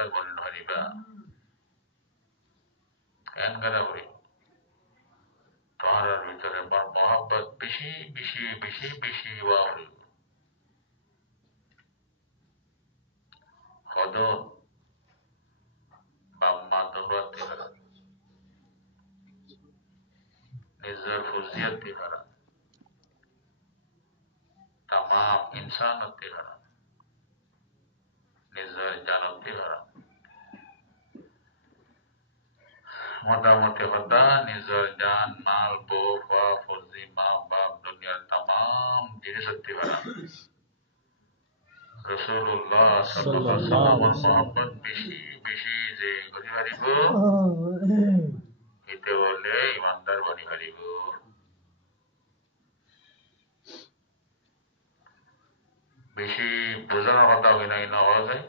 ইমানদার বনি ধরিবা কেন করা বলি তোমার ভিতরে মহব্বত বেশি বেশি বেশি বেশি হওয়া হইব হদন বাম্মা দৌড়াতে হারা নিজের ফজিয়তে হারা तमाम इंसानते हारा নিজের জানতে হারা মোটামুটি হতা নিজের জান মাল বউ বা ফজি মা বাপ দুনিয়ার तमाम জিনিসতে হারা রাসূলুল্লাহ সাল্লাল্লাহু আলাইহি ওয়াসাল্লামের mohabbat বেশি বেশি যে করি হারিব এতে বলে ইমানদার বনি হারিব বেশি বোঝানোর কথা হয় না না হওয়া যায়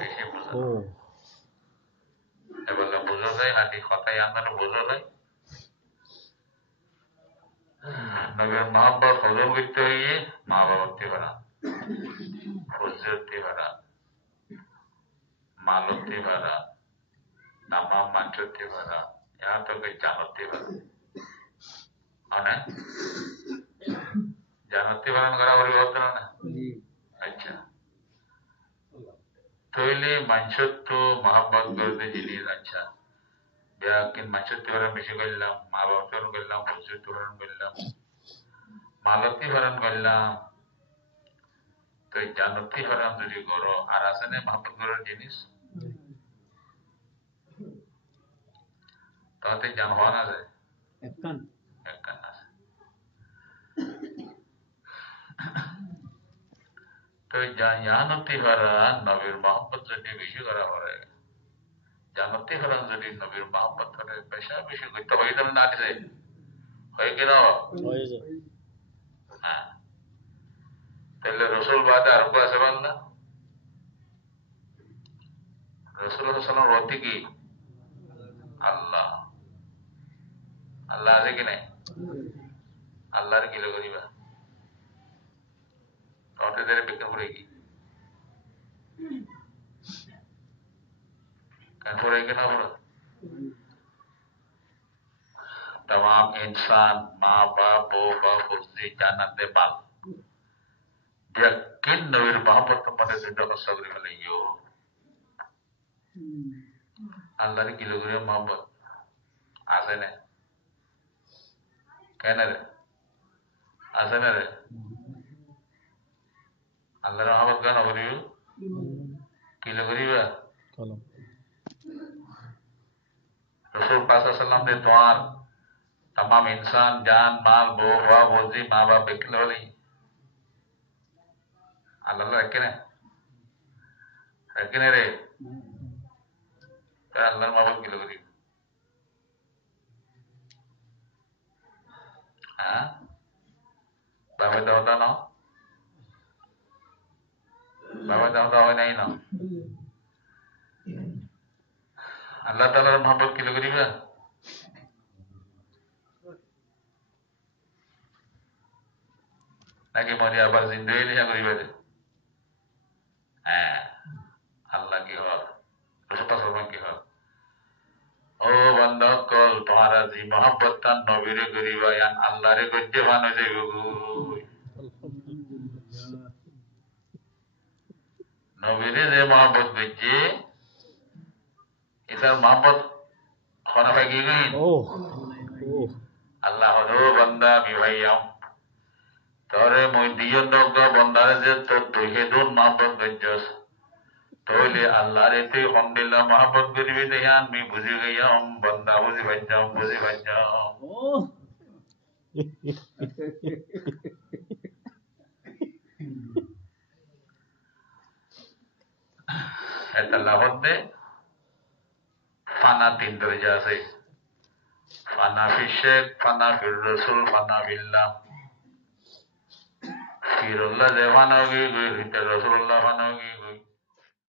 বেশি বোঝানো এবার বোঝা যায় হাতি কথায় আনার বোঝা যায় নবীর মহব্বত হজম করতে হইয়ে মা বাবাতে ভরা ফজিলতে ভরা মালতে ভরা तमाम मंचते भरा यहाँ तो कोई जानते भरा है जानते भरा करा बड़ी बहुत ना अच्छा तो ये मंचत मोहब्बत करते जिनिस अच्छा बियाकिन मंचते भरा मिशी गल्ला माँ बाप तो गल्ला फजिलते भरा गल्ला मालती भरा गल्ला तो जानते भरा जुड़ी करो आरासने मोहब्बत करो जिनिस তাতে জান হওয়া না যায় একখান আছে তো জানতে পারা নবীর মহব্বত যদি বেশি করা হয় জানতে পারা যদি নবীর মহব্বত করে বেশা বেশি করতে হয়ে যাবে না আছে হয়ে কিনা হয়ে যায় হ্যাঁ তাহলে রসুল বাদে আর কেউ আছে না রাসূলুল্লাহ সাল্লাল্লাহু আলাইহি ওয়াসাল্লাম কি আল্লাহ আল্লাহ আছে কি নাই আল্লাহর কি করিবা তাতে দেরে বিক্রি করে কি কেন করে কি না বলো तमाम इंसान माँ बाप बो बाप फौजी जानते बाल यकीन नबीर मोहब्बत मने जिंदा कसगरी में लियो अल्लाह ने किलोग्राम मोहब्बत आसे ने कहने रे आसे ने रे अल्लाह ने मोहब्बत का नबरियो किलोग्राम कलम रसूल पाक सल्लल्लाहु अलैहि वसल्लम ने तमाम इंसान जान माल बो बा बोझी माँ बाप बिकल वाली अल्लाह रखे रे अल्लाह माँ बाप किलो करी हाँ बाबा दावता ना हो नहीं ना अल्लाह ताला मोहब्बत किलो करी बा নাকি মরি আবার জিন্দগি লিখা করিবে হ্যাঁ আল্লাহ কি হল রসুল কি হল ও বান্দা কল তোমারা জি মোহাব্বত নবীরে করিবা ইয়ান আল্লাহরে গজ্জে বানো যে নবীরে যে মোহাব্বত গজ্জে এটার মোহাব্বত খনা পাই কি গইন আল্লাহ হলো বান্দা আমি ভাইয়াম তোরে মই দিয়ন নগা বন্দারে যে তোর দুহে দুন মোহাব্বত গজ্জস তোলে আল্লাহর এতে আলহামদুলিল্লাহ মোহাব্বত করিবি দেহান আমি বুঝি গইয়াম বন্দা বুঝি ভাইজাম এটা লাভতে ফানা তিন দরজা আছে ফানা ফিশেক ফানা ফির রসুল ফানা বিল্লাহ ফিরুল্লাহ যে ফানা গই রসুল্লাহ ফানা গই